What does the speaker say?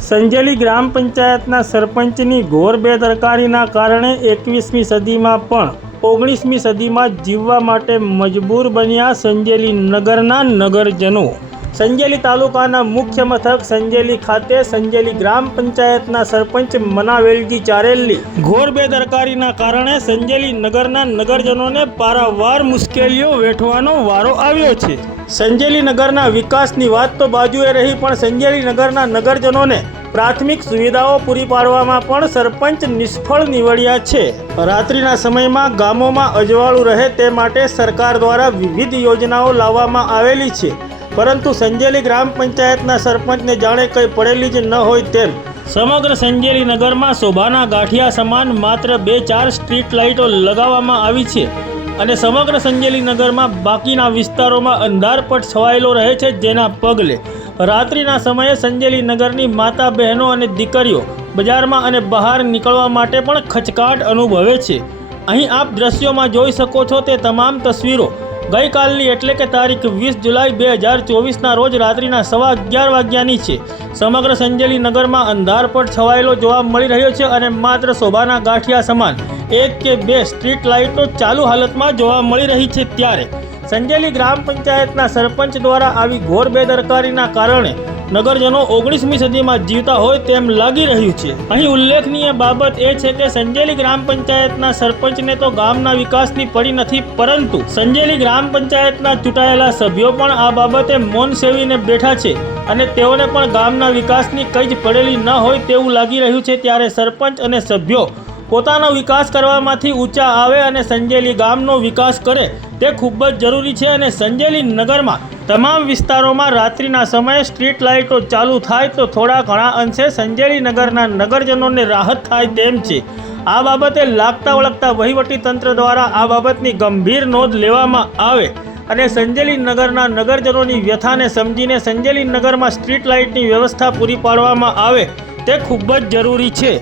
સંજેલી ગ્રામ પંચાયતના સરપંચની ઘોર બેદરકારીના કારણે એકવીસમી સદીમાં પણ ઓગણીસમી સદીમાં જીવવા માટે મજબૂર બન્યા સંજેલી નગરના નગરજનો. સંજેલી તાલુકાના મુખ્ય મથક સંજેલી ખાતે સંજેલી ગ્રામ પંચાયતના સરપંચ મનાવેલજી ચારેલની ઘોર બેદરકારીના કારણે સંજેલી નગરના નગરજનોને પારાવાર મુશ્કેલીઓ વેઠવાનો વારો આવ્યો છે. સંજેલી નગરના વિકાસની વાત તો બાજુએ રહી, પણ સંજેલી નગરના નગરજનોને પ્રાથમિક સુવિધાઓ પૂરી પાડવામાં પણ સરપંચ નિષ્ફળ નીવડ્યા છે. રાત્રિના સમયમાં ગામોમાં અજવાળું રહે તે માટે સરકાર દ્વારા વિવિધ યોજનાઓ લાવવામાં આવેલી છે. પરંતુ સંજેલી ગ્રામ પંચાયતના સરપંચને જાણે કંઈ પડેલી જ ન હોય તેમ. સમગ્ર સંજેલી નગરમાં શોભાના ગાંઠિયા સમાન માત્ર બે ચાર સ્ટ્રીટ લાઇટો લગાવવામાં આવી છે અને સમગ્ર સંજેલી નગરમાં બાકીના વિસ્તારોમાં અંધારપટ છવાયેલો રહે છે જેના પગલે રાત્રિના સમયે સંજેલી નગરની માતા બહેનો અને દીકરીઓ બજારમાં અને બહાર નીકળવા માટે પણ ખચકાટ અનુભવે છે. અહીં આપ દ્રશ્યોમાં જોઈ શકો છો તે તમામ તસવીરો ગઈકાલની એટલે કે તારીખ વીસ જુલાઈ બે હજાર ચોવીસના રોજ રાત્રિના સવા અગિયાર વાગ્યાની છે. સમગ્ર સંજેલી નગરમાં અંધારપટ છવાયેલો જોવા મળી રહ્યો છે અને માત્ર શોભાના ગાંઠિયા સમાન એક કે બે સ્ટ્રીટ લાઇટો ચાલુ હાલતમાં જોવા મળી રહી છે ત્યારે. સંજેલી ગ્રામ પંચાયતના સરપંચ દ્વારા આવી ઘોર બેદરકારીના કારણે નગરજનો ઓગણીસમી સદીમાં જીવતા હોય તેમ લાગી રહ્યું છે. અહીં ઉલ્લેખનીય બાબત એ છે કે સંજેલી ગ્રામ પંચાયતના સરપંચને તો ગામના વિકાસની પડી નથી, પરંતુ સંજેલી ગ્રામ પંચાયતના ચૂંટાયેલા સભ્યો પણ આ બાબતે મૌન સેવીને બેઠા છે અને તેઓને પણ ગામના વિકાસની કંઈ જ પડેલી ન હોય તેવું લાગી રહ્યું છે. ત્યારે સરપંચ અને સભ્યો પોતાનો વિકાસ કરવામાંથી ઊંચા આવે અને સંજેલી ગામનો વિકાસ કરે, તે ખૂબ જ જરૂરી છે અને સંજેલી નગરમાં તમામ વિસ્તારોમાં રાત્રિના સમયે સ્ટ્રીટ લાઇટો ચાલુ થાય તો થોડા ઘણા અંશે સંજેલી નગરના નગરજનોને રાહત થાય તેમ છે. આ બાબતે લાગતા વળગતા વહીવટી તંત્ર દ્વારા આ બાબતની ગંભીર નોંધ લેવામાં આવે અને સંજેલી નગરના નગરજનોની વ્યથાને સમજીને સંજેલી નગરમાં સ્ટ્રીટ લાઇટની વ્યવસ્થા પૂરી પાડવામાં આવે, તે ખૂબ જ જરૂરી છે.